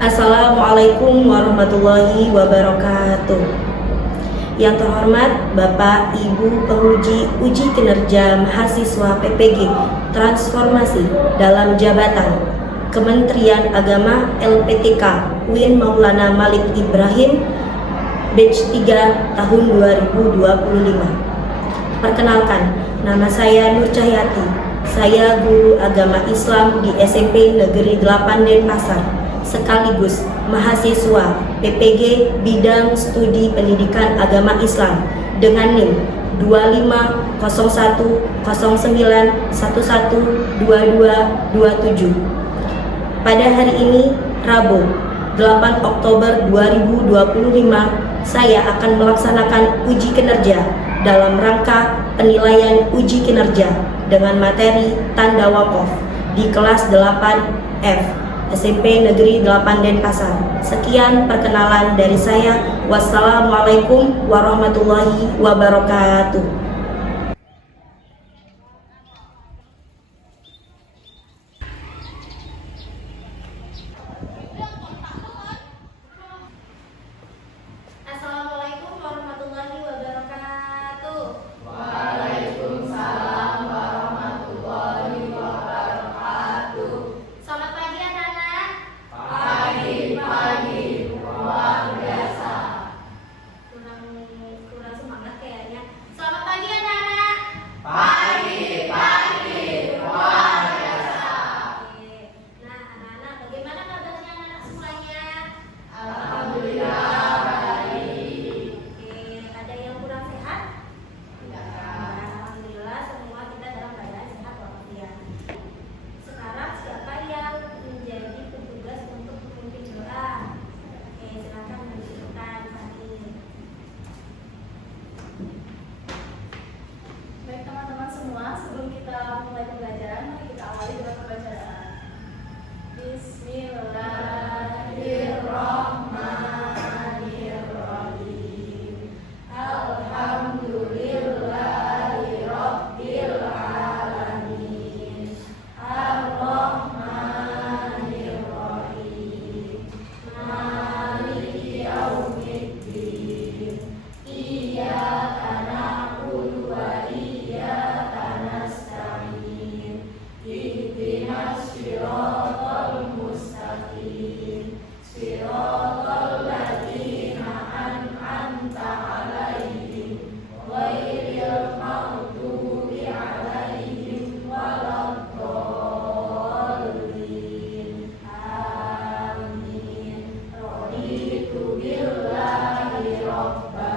Assalamualaikum warahmatullahi wabarakatuh. Yang terhormat Bapak Ibu penguji uji kinerja mahasiswa PPG Transformasi dalam Jabatan Kementerian Agama LPTK UIN Maulana Malik Ibrahim Batch 3 tahun 2025. Perkenalkan, nama saya Nur Cahyati. Saya guru agama Islam di SMP Negeri 8 Denpasar, sekaligus mahasiswa PPG Bidang Studi Pendidikan Agama Islam dengan NIM 250191112227. Pada hari ini, Rabu 8 Oktober 2025, saya akan melaksanakan uji kinerja dalam rangka penilaian uji kinerja dengan materi tanda wakaf di kelas 8F SMP Negeri 8 Denpasar. Sekian perkenalan dari saya. Wassalamualaikum warahmatullahi wabarakatuh. Assalamualaikum warahmatullahi wabarakatuh. Waalaikumsalam warahmatullahi wabarakatuh. Selamat pagi anak-anak. Pagi luar biasa. Kurang semangat kayaknya. Selamat pagi anak-anak. Pagi luar biasa. Oke. Nah anak-anak, bagaimana kabarnya anak-anak semuanya? Alhamdulillah baik. Oke, ada yang kurang sehat? Alhamdulillah semua kita dalam keadaan sehat walafiat. Sekarang siapa yang menjadi petugas untuk memimpin doa? Oke, silakan menunjukkan tadi. Baik teman-teman semua, sebelum kita mulai pembelajaran, mari kita awali dengan pembacaan. Bismillahirrahmanirrahim. Alhamdulillahirabbil alamin. Ar-Rahmanir-Rahim. Maliki yaumiddin. Iyyaka na'budu wa iyyaka nasta'in. Ihdinas siratal mustaqim. Siratal ladzina an'amta 'alaihim ghairil maghdubi 'alaihim waladdallin. Amin. Raditu billahi rabba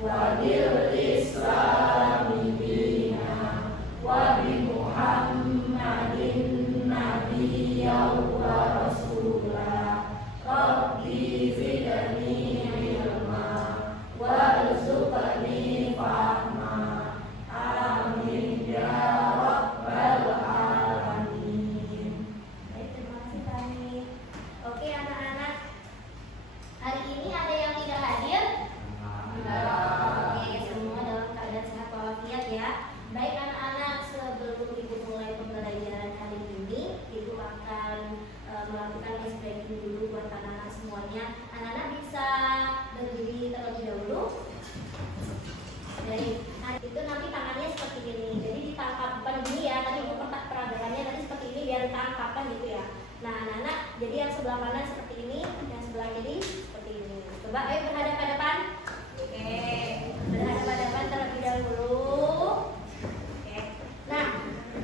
wa bil islami dina wa bi Muhammadin nabiyyan wa rasulah. Rabbi zidni ilma warzuqni fahma. Amin ya rabbal alamin. Baik, terima kasih Tani. Oke anak-anak, hari ini ada yang tidak hadir? Oke, semua dalam keadaan sehat walafiat ya. Baik anak-anak, sebelum ibu mulai pembelajaran hari ini, ibu akan melakukan stretching dulu buat anak-anak semuanya. Anak-anak bisa berdiri terlebih dahulu. Jadi, itu nanti tangannya seperti ini. Jadi ditangkap bukan gini ya. Tadi ibu peragakannya tadi seperti ini biar ditangkapkan gitu ya. Nah anak-anak, jadi yang sebelah kanan seperti ini, yang sebelah kiri seperti ini. Coba ayo berhadapan-hadapan. Oke, berhadapan-hadapan terlebih dahulu. Oke. Nah,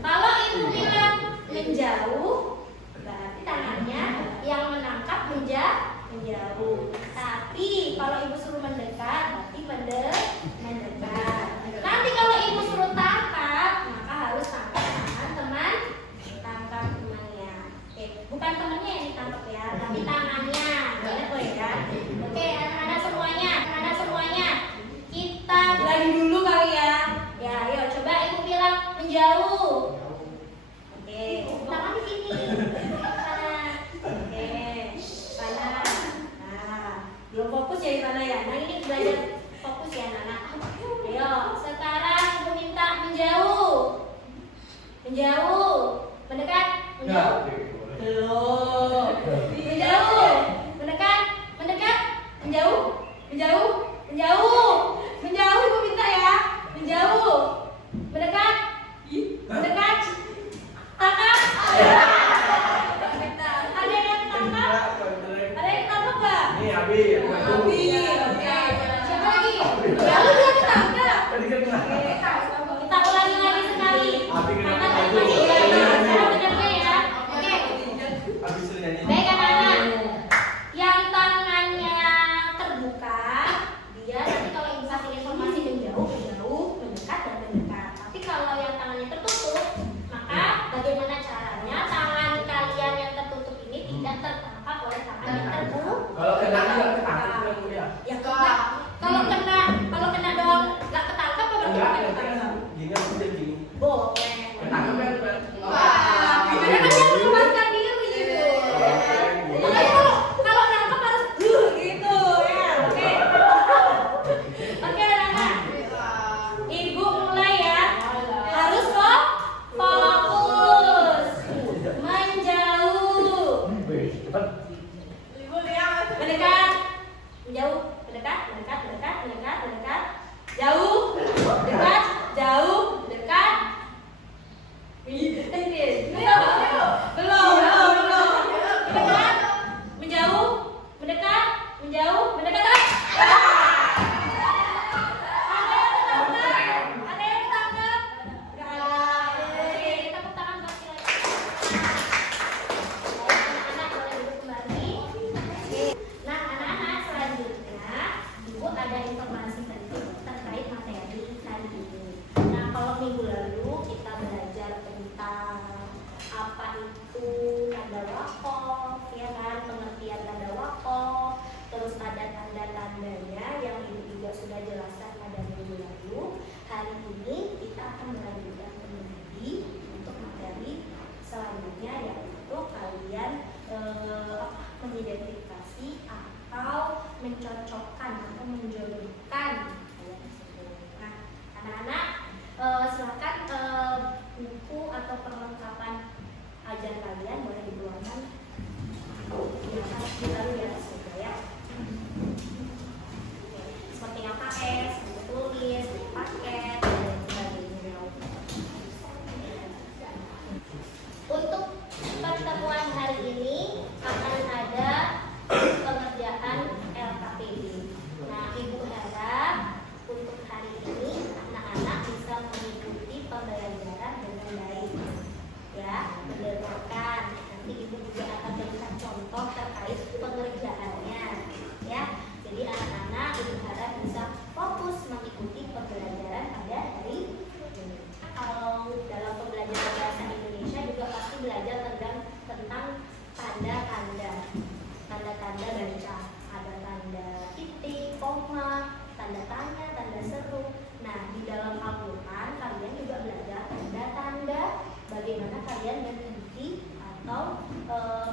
kalau ibu bilang menjauh, berarti tangannya yang menangkap menjauh. Tapi kalau ibu suruh mendekat, berarti mendekat. Nanti kalau ibu suruh tangkap, maka harus tangkap tangan tangkap temannya. Oke, bukan temannya yang ditangkap ya, tapi tangannya. Ingat boleh kan? Oke, anak-anak semuanya, kita belajar dulu kali ya. Ya, ayo coba ibu bilang menjauh. Oke, tangan di sini. Sana. Oke, sana. Nah, belum fokus ya di sana ya. Nah, ini belajar fokus ya anak-anak. Ayo, sekarang ibu minta menjauh. Menjauh. Mendekat. Menjauh. Belum. Menjauh. menjauh, menjauh, menjauh, menjauh. Ibu minta ya, menjauh, mendekat, mendekat, tangkap. Ada yang tangkap? Ada yang tangkap nggak? Ini Abi. Abi, oke. Siapa lagi? Lalu dia ketangkap. Kita ulangi lagi sekali. Abi kena Karena tangkap. tadi saya benernya ya. Oke. Abi suruh nyanyi. Baik anak-anak. Yang tangannya terbuka, dia nanti kalau ibu kasih informasi menjauh, menjauh, mendekat dan mendekat. Tapi kalau yang tangannya tertutup, maka bagaimana caranya tangan kalian yang tertutup ini tidak tertangkap oleh tangan yang terbuka? Kalau kena nggak ketangkep ya? Ya kalau kena doang nggak ketangkap apa berarti Enggak, nggak nanti kan ketangkap? gini aku jadi gini. Boleh. Ketangkep kan bukan? Karena kan dia melepaskan diri gitu. Makanya kalau nangkep harus gitu ya. Oke. Oke anak-anak. Ibu mulai ya. Harus fokus. Menjauh. Cepat. Mendekat. Menjauh. Mendekat. Mendekat. Mendekat. Mendekat. Mendekat. Jauh. Dekat. Jauh. Dekat. Belum. Mendekat. Menjauh. Mendekat. Menjauh. Mendekat. Ada yang ketangkep? Nggak ada. Oke, tepuk tangan buat kita. Anak-anak boleh duduk kembali. Oke. Nah, anak-anak selanjutnya Ibu ada informasi terkait materi hari ini. Nah, kalau minggu lalu kita belajar tentang apa itu tanda wakaf, ya kan, pengertian tanda wakaf, terus ada tanda-tandanya yang Ibu juga sudah jelaskan pada minggu lalu. Hari ini kita akan melanjutkan kembali untuk materi selanjutnya, yaitu kalian mengidentifikasi atau mencocokkan atau menjodohkan ayat tersebut. Nah, anak-anak silakan buku atau perlengkapan ajar kalian boleh dikeluarkan. Ditaruh di atas meja ya. Seperti LKS, buku tulis, buku paket, dan sebagainya. Untuk pertemuan hari ini akan ada pengerjaan LKPD. Nah, Ibu harap untuk hari ini anak-anak bisa mengikuti pembelajaran dengan baik, ya, mendengarkan. Nanti Ibu juga akan berikan contoh terkait pengerjaannya, ya. Jadi anak-anak Ibu harap bisa fokus mengikuti pembelajaran pada hari ini. Kalau dalam pembelajaran bahasa Indonesia juga pasti belajar tentang tanda-tanda baca, ada tanda titik, koma, tanda tanya, tanda seru. Nah, di dalam Al-Quran kalian juga belajar tanda-tanda bagaimana kalian berhenti atau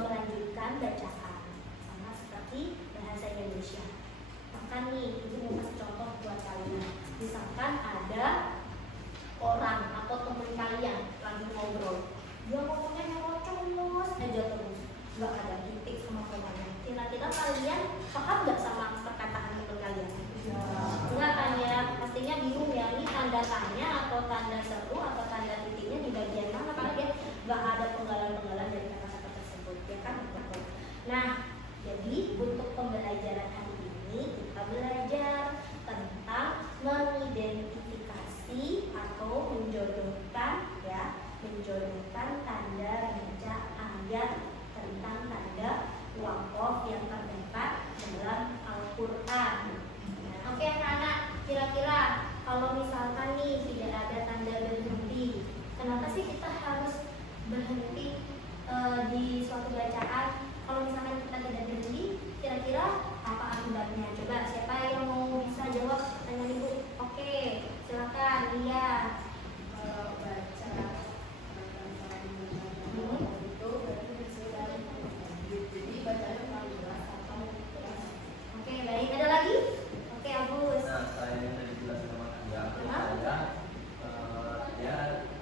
melanjutkan bacaan, sama seperti bahasa Indonesia. Maka nih, Ibu mau kasih contoh buat kalian. Misalkan ada orang atau teman kalian lagi ngobrol, dia ngomongnya nyerocos aja terus, nggak ada titik sama komanya. Kira-kira kalian paham nggak sama perkataan teman kalian? Enggak kan ya? Pastinya bingung ya, ini tanda tanya atau tanda seru atau tanda titiknya di bagian mana, karena dia nggak ada penggalan-penggalan dari kata-kata tersebut, ya kan? Nah, jadi untuk pembelajaran hari ini kita belajar tentang mengidentifikasi atau menjodohkan, ya, menjodohkan tanda baca ayat tentang tanda wakaf yang terdapat dalam Al-Quran. Oke anak-anak, kira-kira kalau misalkan nih tidak ada tanda berhenti, kenapa sih kita harus berhenti di suatu bacaan? Kalau misalkan kita tidak berhenti, kira-kira apa akibatnya? Coba siapa yang mau bisa jawab pertanyaan Ibu? Oke, silakan. Iya. Baca itu berarti disuruh. Jadi bacanya paling jelas. Oke, baik. Ada lagi? Oke, Agus. Nah, saya yang tadi jelas sama dia, ya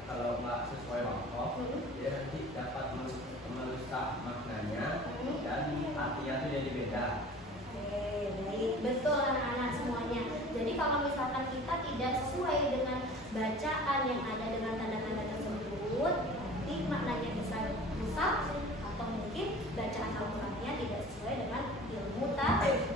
kalau nggak sesuai wakaf, dia nanti dapat merusak maknanya dan artinya itu jadi beda. Oke, baik. misalkan kita tidak sesuai dengan bacaan yang ada dengan tanda-tanda tersebut, nanti maknanya bisa rusak atau mungkin bacaan Al-Qur'annya tidak sesuai dengan ilmu tajwid.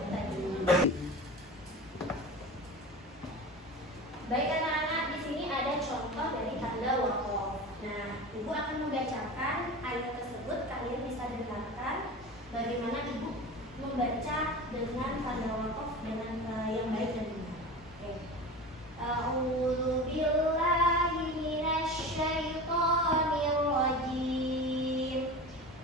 Baik anak-anak, di sini ada contoh dari tanda waqaf. Nah, Ibu akan membacakan ayat tersebut, kalian bisa dengarkan bagaimana Ibu membaca dengan tanda waqaf dengan yang baik dan benar. Oke. A'udzu billahi minasy syaithanir rajim.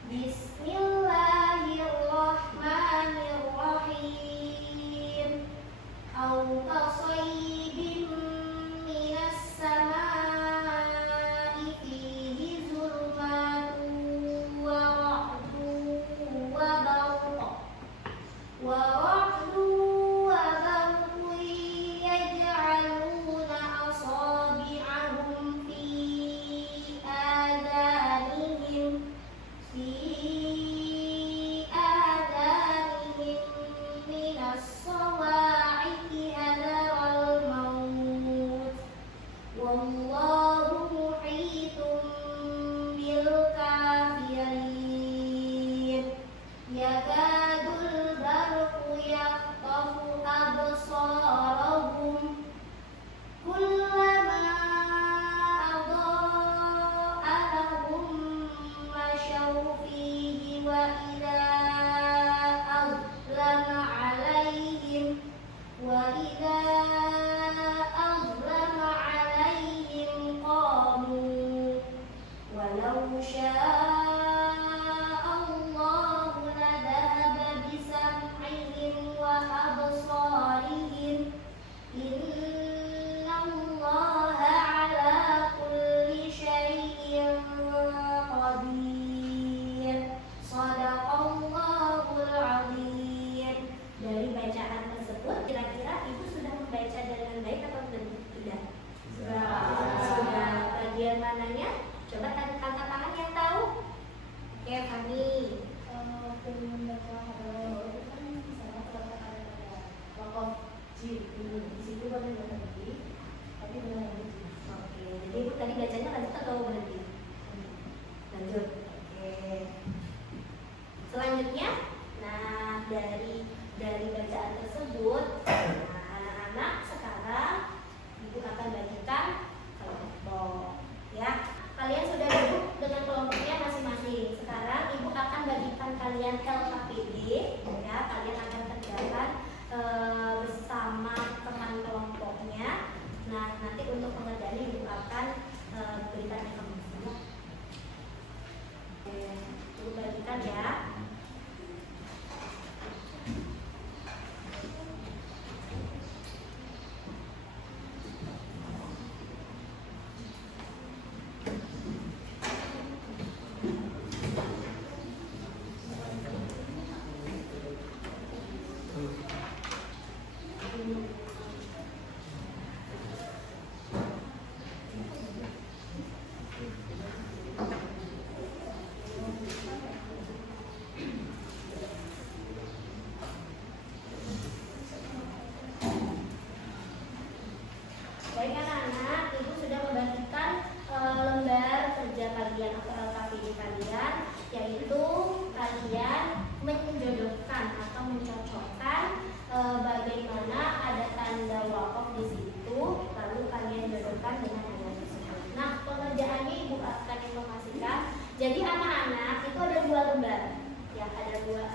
Bismillahirrahmanirrahim. Au kasayyibin minas samaa'i fihi zulmatun wa ra'dun wa barq wa ra'dun wa barqun yaj'aluna asabi'ahum fi adanihim minas sawa'iqi hadaral maut wallahu muhitun bil kafirin yakadul barqu yaqtafu absarahum kullama adaa'a lahum masyaw fihi wa idza azlama 'alaihim qamu walau sya'allahu ladhaba bisam'ihim wa absarihim innallaha 'ala kulli syai'in qadir. Shadaqallahul 'azim. Dari bacaan tersebut kira-kira Ibu sudah membaca dengan baik atau tidak? Sudah. Bagian mananya? Coba angkat tangan yang tahu. Oke, Fani. Membaca hadalah itu kan misalnya kalau ada waqaf jim di situ kan ada berhenti, tapi dengan berhenti. Oke, jadi Ibu tadi bacanya lanjut atau berhenti? Lanjut. Oke. Selanjutnya, nah dari bacaan tersebut, nah anak-anak sekarang Ibu akan bagikan kelompok, ya. Kalian sudah duduk dengan kelompoknya masing-masing. Sekarang Ibu akan bagikan kalian LKPD, ya. Kalian akan kerjakan bersama teman kelompoknya. Nah, nanti untuk pengerjaannya Ibu akan berikan informasi. Oke, Ibu bagikan ya. Baik anak-anak, Ibu sudah membagikan lembar kerja kalian atau LKPD kalian, yaitu kalian menjodohkan atau mencocokkan bagaimana ada tanda waqaf di situ, lalu kalian jodohkan dengan ayat tersebut. Nah, pengerjaannya Ibu akan informasikan. Jadi anak-anak itu ada 2 lembar, ya ada dua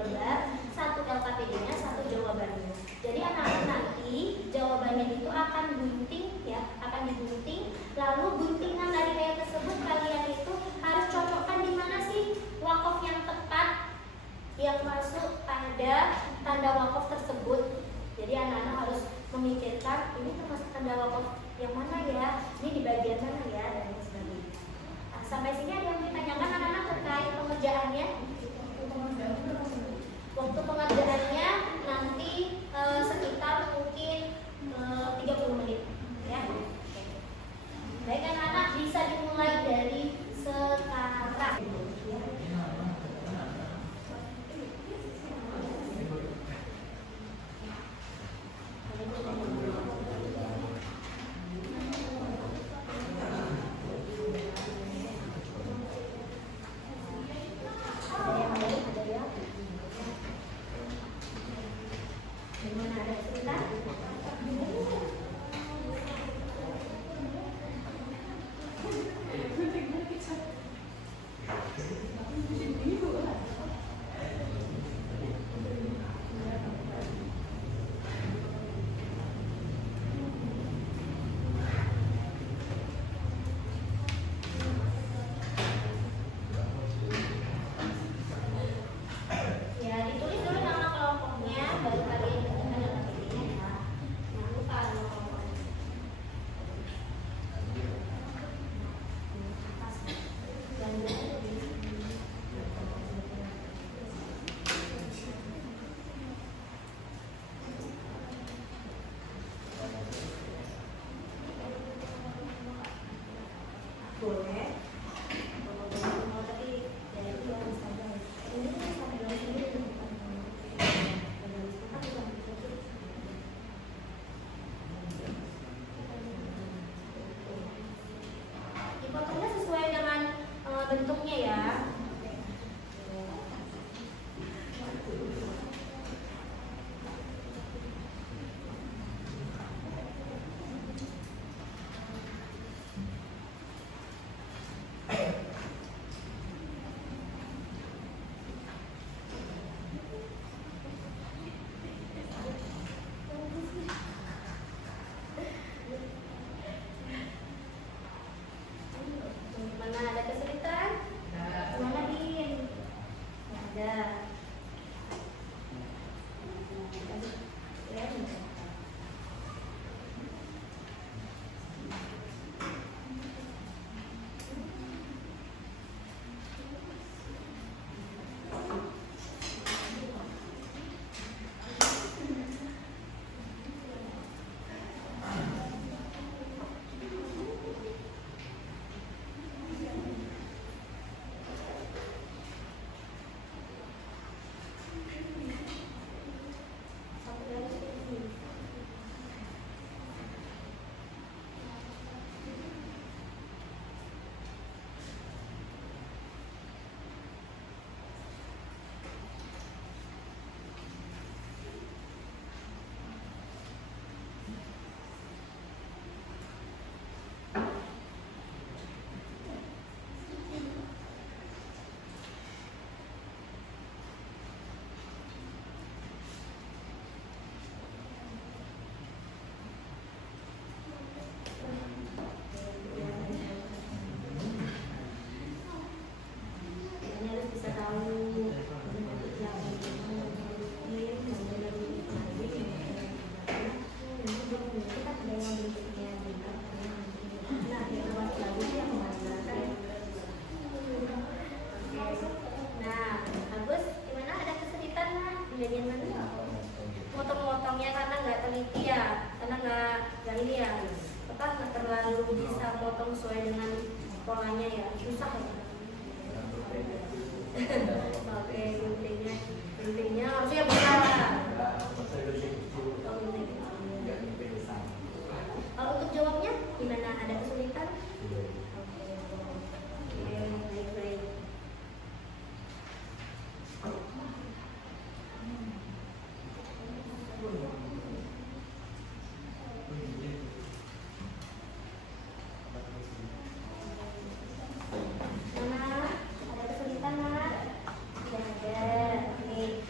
lembar, satu LKPD-nya, satu jawabannya. Jadi anak-anak nanti jawabannya itu akan gunting, ya, akan digunting. Lalu guntingan dari ayat tersebut kalian itu harus cocokkan di mana sih waqaf yang tepat yang masuk pada tanda waqaf tersebut. Jadi anak-anak harus memikirkan ini termasuk tanda waqaf yang mana ya, ini di bagian mana ya, dan lain sebagainya. Nah, sampai sini ada yang ditanyakan anak-anak terkait pengerjaannya? Waktu pengerjaannya nanti sekitar mungkin 30 menit, ya. Baik anak-anak, bisa dimulai dari sekarang. Gimana, ada kesulitan? Gimana, Din? Nggak ada. Ya, sampai dari sini. Ini harus bisa tahu yang ini kita ada yang bentuknya juga. Nah, yang buat lagu yang mana kan? Nah, bagus. Gimana? Ada kesulitan lah di bagian mana? Motong-motongnya karena nggak teliti ya, karena nggak ini ya, nggak terlalu bisa motong sesuai dengan polanya ya, susah ya. Oke, guntingnya harusnya besar. Untuk jawabnya gimana? Ada kesulitan? Oke, baik. Mana? Ada kesulitan, Nak? Tidak ada. Oke,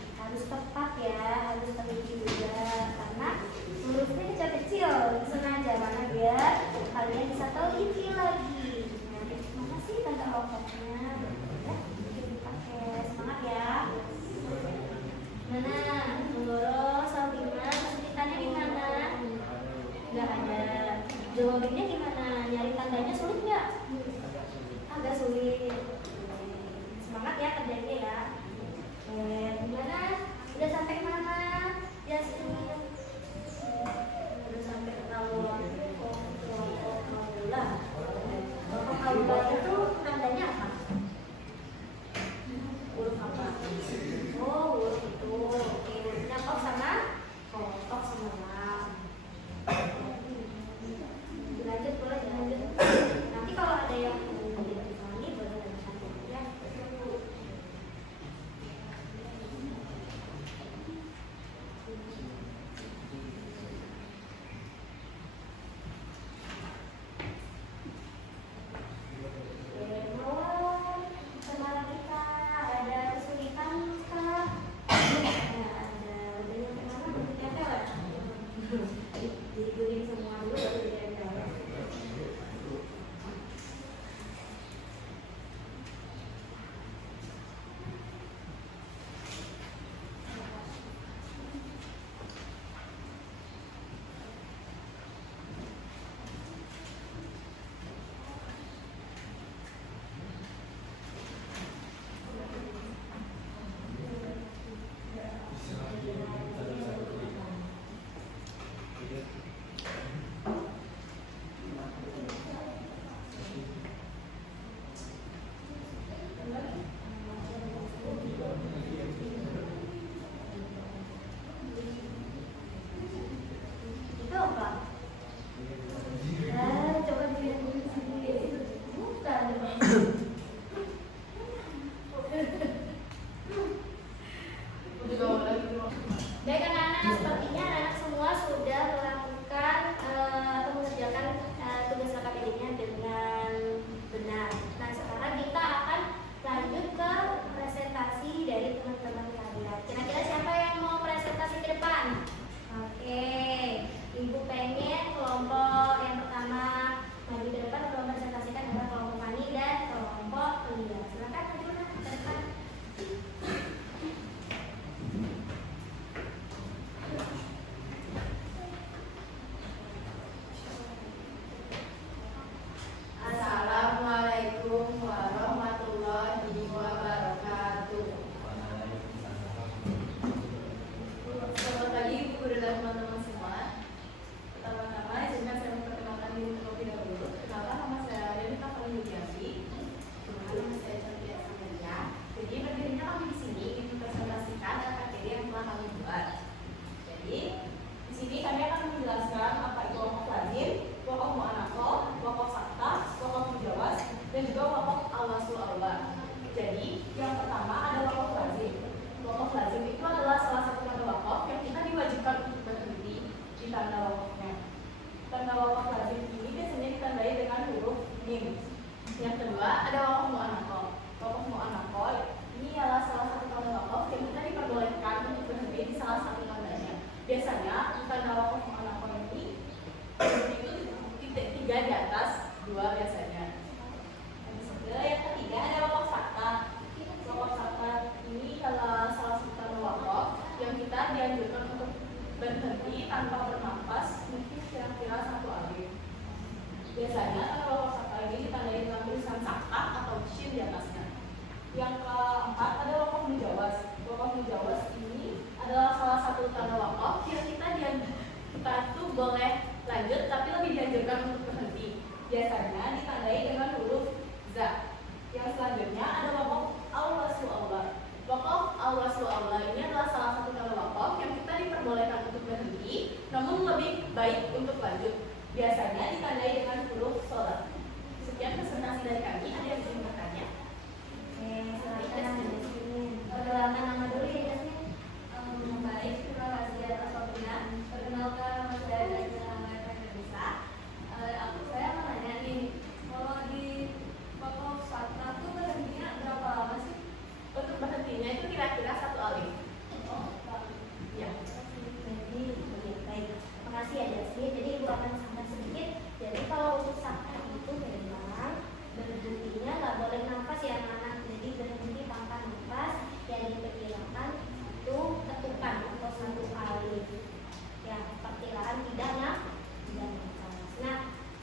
keempat ada wakaf mujawaz. Wakaf mujawaz ini adalah salah satu tanda wakaf yang kita tuh boleh lanjut tapi lebih dianjurkan untuk berhenti. Biasanya ditandai dengan huruf za. Yang selanjutnya ada wakaf al-waslu awwal. Wakaf al-waslu awwal ini adalah salah satu tanda wakaf yang kita diperbolehkan untuk berhenti, namun lebih baik untuk lanjut. Biasanya ditandai dengan huruf sholat. Sekian presentasi dari kami. Ada yang ingin bertanya? Oke, silakan Jasmine. Perkenalkan nama dulu ya Jasmine. Baik, terima kasih atas waktunya. Perkenalkan nama saya Jasmine Angga Fernisa. Saya mau nanya nih, kalau di wakaf sakna tuh berhentinya berapa lama sih? Untuk berhentinya itu kira-kira 1 alif. Oh, Ya. Jadi, baik. Makasih ya Jasmine. Jadi Ibu akan sampaikan sedikit. Jadi kalau untuk sakna itu memang berhentinya nggak boleh nafas ya anak. Jadi berhenti tanpa nafas yang diperkirakan itu ketukan atau 1 alif. Ya, perkiraan tidak nafas. Nah,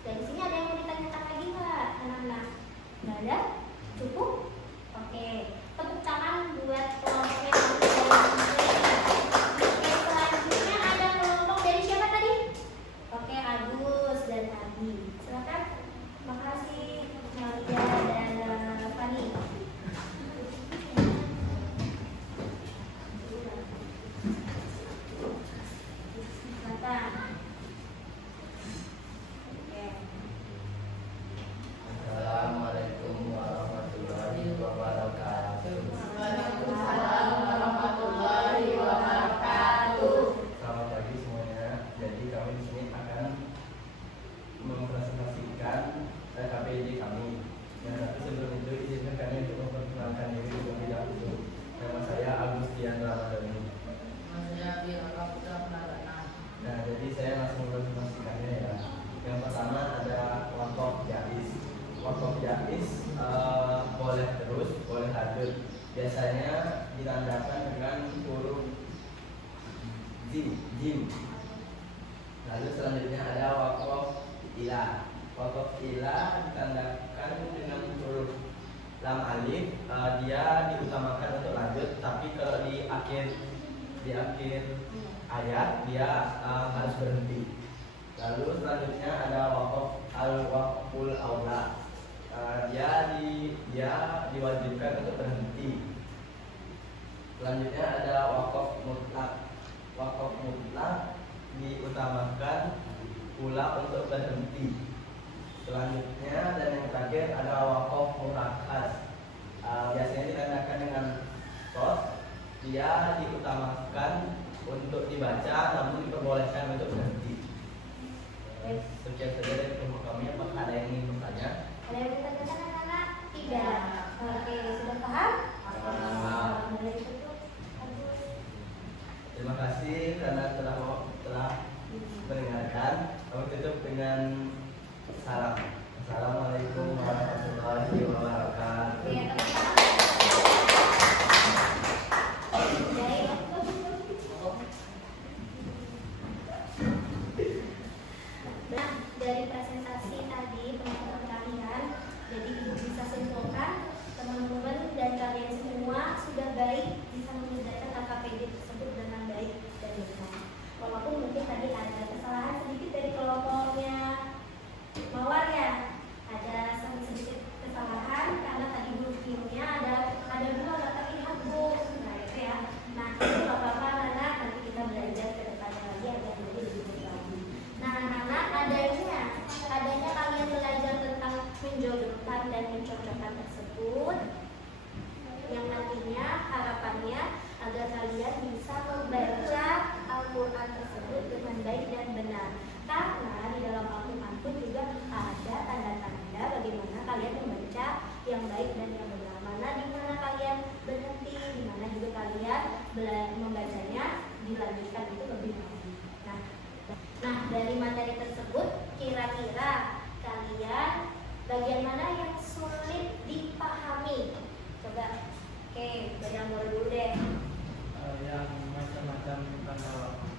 dari sini ada yang mau ditanyakan lagi nggak anak-anak? Nggak ada? Cukup? Oke. Tepuk tangan buat kelompoknya. Oke, selanjutnya ada kelompok dari siapa tadi? Oke, Agus dan Adi. Silakan. Makasih Nadia dan Fani. Silakan. Oke. Assalamualaikum warahmatullahi wabarakatuh. Waalaikumsalam warahmatullahi wabarakatuh. Selamat pagi semuanya. Jadi kami di sini akan mempresentasikan KPID kami. Yang tapi sebelum itu izinkan kami untuk memperkenalkan diri terlebih dahulu. Nama saya Agustian Ramadhani. Nah, jadi saya langsung mempresentasikannya ya. Yang pertama ada wakaf jaiz. Wakaf jaiz boleh terus, boleh lanjut. Biasanya ditandakan dengan huruf jim. Lalu selanjutnya ada wakaf ilah. Wakaf ilah ditandakan dengan huruf lam alif. Dia diutamakan untuk lanjut, tapi kalau di akhir ayat dia harus berhenti. Lalu selanjutnya ada wakaf al-waqful aula. Dia diwajibkan untuk berhenti. Selanjutnya ada wakaf mutlak. Wakaf mutlak diutamakan pula untuk berhenti. Selanjutnya dan yang terakhir ada wakaf murakas. Biasanya ditandakan dengan sos. Dia diutamakan untuk dibaca, namun diperbolehkan untuk berhenti. Sekian saja dari kelompok kami. Apakah ada yang ingin bertanya? Ada yang ditanyakan anak-anak? Tidak. Oke, sudah paham? Terima kasih karena telah mendengarkan. Kami tutup dengan salam. Assalamualaikum warahmatullahi wabarakatuh. Oke, teman-teman. Nah, dari presentasi tadi teman-teman kalian, jadi Ibu bisa simpulkan teman-teman dan kalian semua sudah baik bisa mengerjakan KKPD tersebut dengan baik dan benar. Walaupun mungkin tadi ada kesalahan sedikit dari kelompoknya Mawar ya, ada sedikit kesalahan karena tadi huruf Q-nya ada 2 nggak terlihat Bu. Nah itu ya. Nah itu nggak apa-apa anak, nanti kita belajar ke depannya lagi agar lebih lagi. Nah anak-anak adanya kalian belajar tentang menjodohkan dan mencocokkan tersebut, yang nantinya harapannya agar kalian bisa membaca Al-Quran tersebut dengan baik dan benar. Karena di dalam Al-Quran pun juga ada tanda-tanda bagaimana kalian membaca yang baik dan yang benar. Mana di mana kalian berhenti, di mana juga kalian membacanya dilanjutkan itu lebih baik. Nah dari materi tersebut kira-kira kalian bagian mana yang sulit dipahami? Coba, oke, dari yang dulu deh. Yang macam-macam tanda wakaf.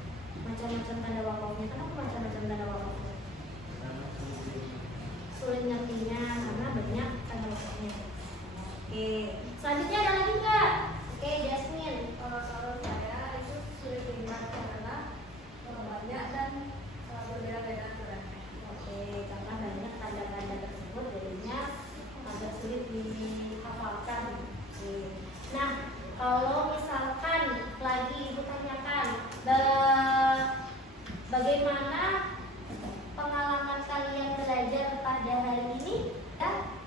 Macam-macam tanda wakafnya. Kenapa macam-macam tanda wakafnya? Sulit ngertinya karena banyak tanda wakafnya. Oke, selanjutnya ada lagi nggak? kalau misalkan lagi ibu tanyakan bagaimana pengalaman kalian belajar pada hari ini, ya?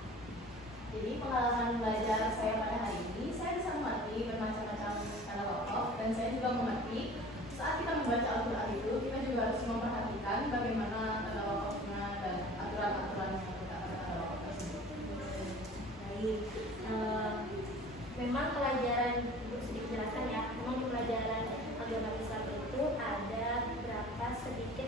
Jadi pengalaman belajar saya pada hari ini, saya bisa mengerti bermacam-macam kata wakaf, dan saya juga mengerti saat kita membaca Al-Quran itu, kita juga harus memperhatikan bagaimana kata wakafnya dan aturan-aturan yang kita kata wakaf tersebut. Baik. Memang pelajaran, ibu sedikit jelaskan ya, memang di pelajaran agama Islam itu ada beberapa sedikit